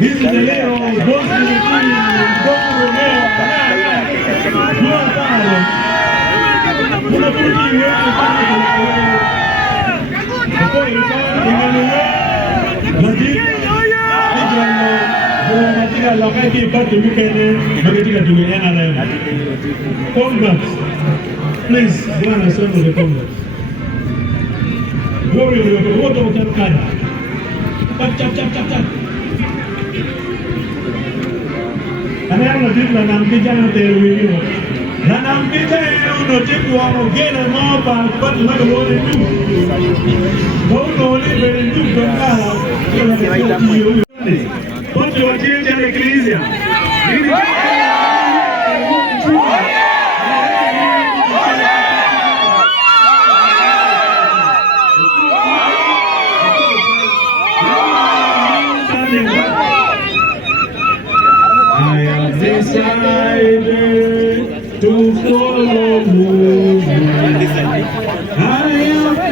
hizi leo bosi mkuu Bongo leo kwa pale kuna burudi wewe pale kwa ingano lakini ndio la wakati patu mkene katika duniani leo congrats please bwana sema the congrats wewe wote utakana chap Karena nanti nanti jangan terwiri, nanti jangan nanti kuano gila mau apa mana boleh tu, mau boleh berindu bengkala, Ponte wajib jadi iglesia. Decided to follow you. I am